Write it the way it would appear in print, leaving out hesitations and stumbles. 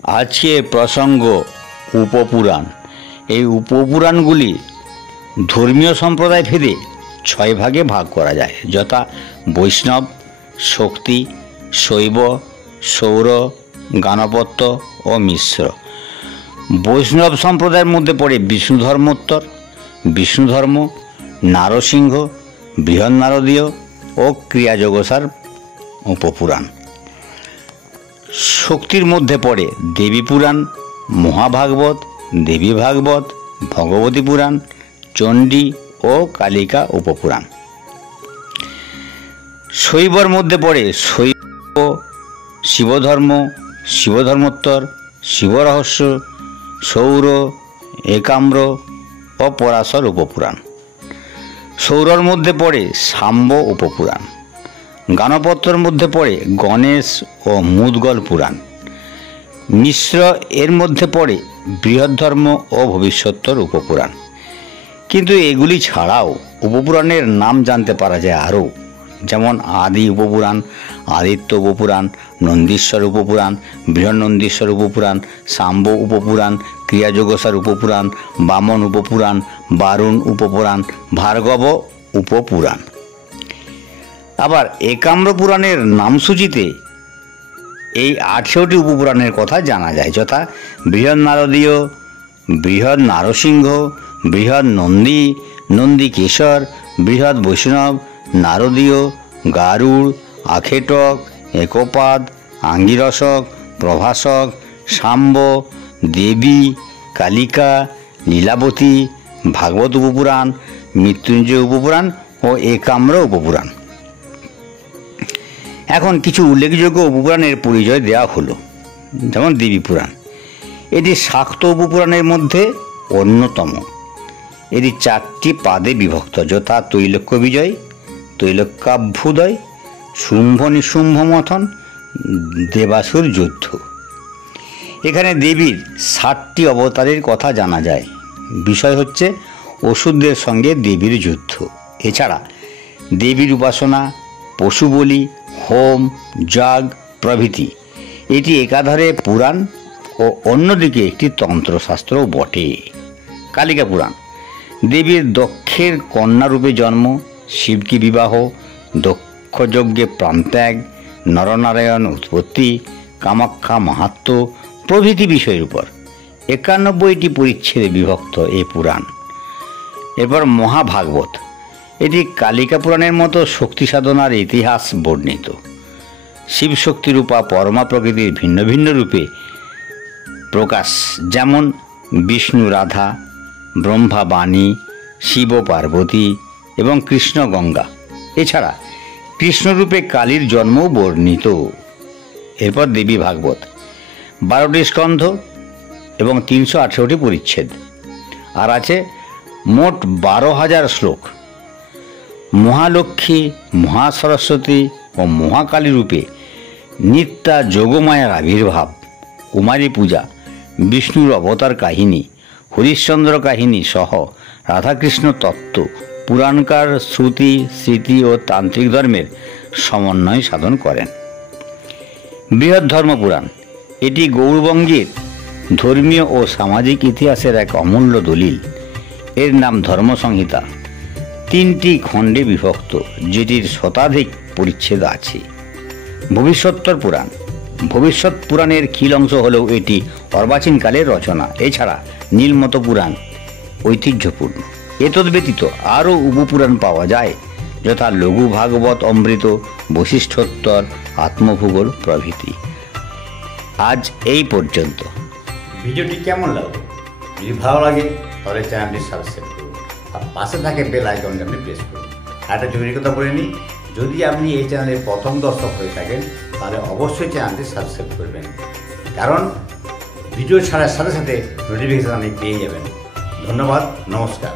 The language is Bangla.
আজকে প্রসঙ্গ উপপুরাণ। এই উপপুরাণগুলি ধর্মীয় সম্প্রদায় ভেদে 6 ভাগে ভাগ করা যায়, যথা বৈষ্ণব, শক্তি, শৈব, সৌর, গাণপত্য ও মিশ্র। বৈষ্ণব সম্প্রদায়ের মধ্যে পড়ে বিষ্ণু ধর্মোত্তর, বিষ্ণু ধর্ম, নারসিংহ, বৃহন্নারদীয় ও ক্রিয়াযোগসার উপপুরাণ। শক্তির মধ্যে পড়ে দেবী পুরাণ, মহাভাগবত, দেবী ভাগবত, ভগবতী পুরাণ, চণ্ডী ও কালিকা উপপুরাণ। শৈবর মধ্যে পড়ে শৈব, শিবধর্ম, শিবধর্মোত্তর, শিবরহস্য, সৌর, একাম্র ও পরাশর উপপুরাণ। সৌরর মধ্যে পড়ে সাম্ব উপপুরাণ। গাণপত্যর মধ্যে পড়ে গণেশ ও মুদগল পুরাণ। মিশ্র এর মধ্যে পড়ে বৃহদ্ধর্ম ও ভবিষ্যত্তর উপপুরাণ। কিন্তু এগুলি ছাড়াও উপপুরাণের নাম জানতে পারা যায় আরও, যেমন আদি উপপুরাণ, আদিত্য উপপুরাণ, নন্দীশ্বর উপপুরাণ, বৃহন্নন্দীশ্বর উপপুরাণ, সাম্ব উপপুরাণ, ক্রিয়াযোগসার উপপুরাণ, বামন উপপুরাণ, বারুণ উপপুরাণ, ভার্গব উপপুরাণ। আবার একাম্র পুরাণের নামসূচিতে এই 18টি উপপুরাণের কথা জানা যায়, যথা বৃহৎ নারদীয়, বৃহৎ নারসিংহ, বৃহৎ নন্দী, নন্দীকেশর, বৃহৎ বৈষ্ণব, নারদীয়, গারুড়, আখেটক, একপাদ, আঙ্গিরসক, প্রভাসক, সাম্ব, দেবী, কালিকা, লীলাবতী, ভাগবত উপপুরাণ, মৃত্যুঞ্জয় উপপুরাণ ও একাম্র উপপুরাণ। এখন কিছু উল্লেখযোগ্য উপপুরাণের পরিচয় দেওয়া হলো, যেমন দেবী পুরাণ। এটি শাক্ত উপপুরাণের মধ্যে অন্যতম। এটি 4টি পাদে বিভক্ত, যথা তৈলক্য বিজয়, তৈলক্যাভ্যুদয়, শুম্ভ নিশুম্ভ মথন, দেবাসুর যুদ্ধ। এখানে দেবীর 7টি অবতারের কথা জানা যায়। বিষয় হচ্ছে অসুরদের সঙ্গে দেবীর যুদ্ধ। এছাড়া দেবীর উপাসনা, পশু বলি, হোম, যাগ প্রভৃতি। এটি একাধারে পুরাণ ও অন্যদিকে একটি তন্ত্রশাস্ত্রও বটে। কালিকা পুরাণ। দেবীর দক্ষের কন্যারূপে জন্ম, শিবকে বিবাহ, দক্ষযজ্ঞে প্রাণত্যাগ, নরনারায়ণ উৎপত্তি, কামাখ্যা মাহাত্ম্য প্রভৃতি বিষয়ের উপর 91টি পরিচ্ছেদে বিভক্ত এই পুরাণ। এরপর মহাভাগবত। এটি কালিকা পুরাণের মতো শক্তি সাধনার ইতিহাস বর্ণিত। শিবশক্তিরূপা পরমা প্রকৃতির ভিন্ন ভিন্ন রূপে প্রকাশ, যেমন বিষ্ণু রাধা, ব্রহ্মা বাণী, শিব পার্বতী এবং কৃষ্ণ গঙ্গা। এছাড়া কৃষ্ণরূপে কালীর জন্মও বর্ণিত। এরপর দেবী ভাগবত। 12টি স্কন্ধ এবং 318টি পরিচ্ছেদ, আর আছে মোট 12,000 শ্লোক। মহালক্ষ্মী, মহাসরস্বতী ও মহাকালী রূপে নিত্যা যোগমায়ার আবির্ভাব, কুমারী পূজা, বিষ্ণুর অবতার কাহিনী, হরিশ্চন্দ্র কাহিনী সহ রাধাকৃষ্ণ তত্ত্ব পুরাণকার শ্রুতি, স্মৃতি ও তান্ত্রিক ধর্মের সমন্বয় সাধন করেন। বৃহৎ ধর্ম পুরাণ। এটি গৌড়বঙ্গের ধর্মীয় ও সামাজিক ইতিহাসের এক অমূল্য দলিল। এর নাম ধর্মসংহিতা। 3টি খণ্ডে বিভক্ত, যেটির শতাধিক পরিচ্ছেদ আছে। ভবিষ্যত্তর পুরাণ। ভবিষ্যৎ পুরাণের খিল অংশ হলেও এটি অর্বাচীনকালের রচনা। এছাড়া নীলমত পুরাণ ঐতিহ্যপূর্ণ। এতদ ব্যতীত আরও উপপুরাণ পাওয়া যায়, যথা লঘু ভাগবত অমৃত, বশিষ্ঠোত্তর, আত্মভূগোল প্রভৃতি। আজ এই পর্যন্ত। ভিডিওটি কেমন লাগলো? যদি ভালো লাগে তাহলে চ্যানেলটি সাবস্ক্রাইব করুন আর পাশে থাকে বেল আইকনটি আপনি প্রেস করুন। একটা জরুরি কথা বলে নিই, যদি আপনি এই চ্যানেলের প্রথম দর্শক হয়ে থাকেন তাহলে অবশ্যই চ্যানেলটি সাবস্ক্রাইব করবেন, কারণ ভিডিও ছাড়ার সাথে সাথে নোটিফিকেশান আপনি পেয়ে যাবেন। ধন্যবাদ, নমস্কার।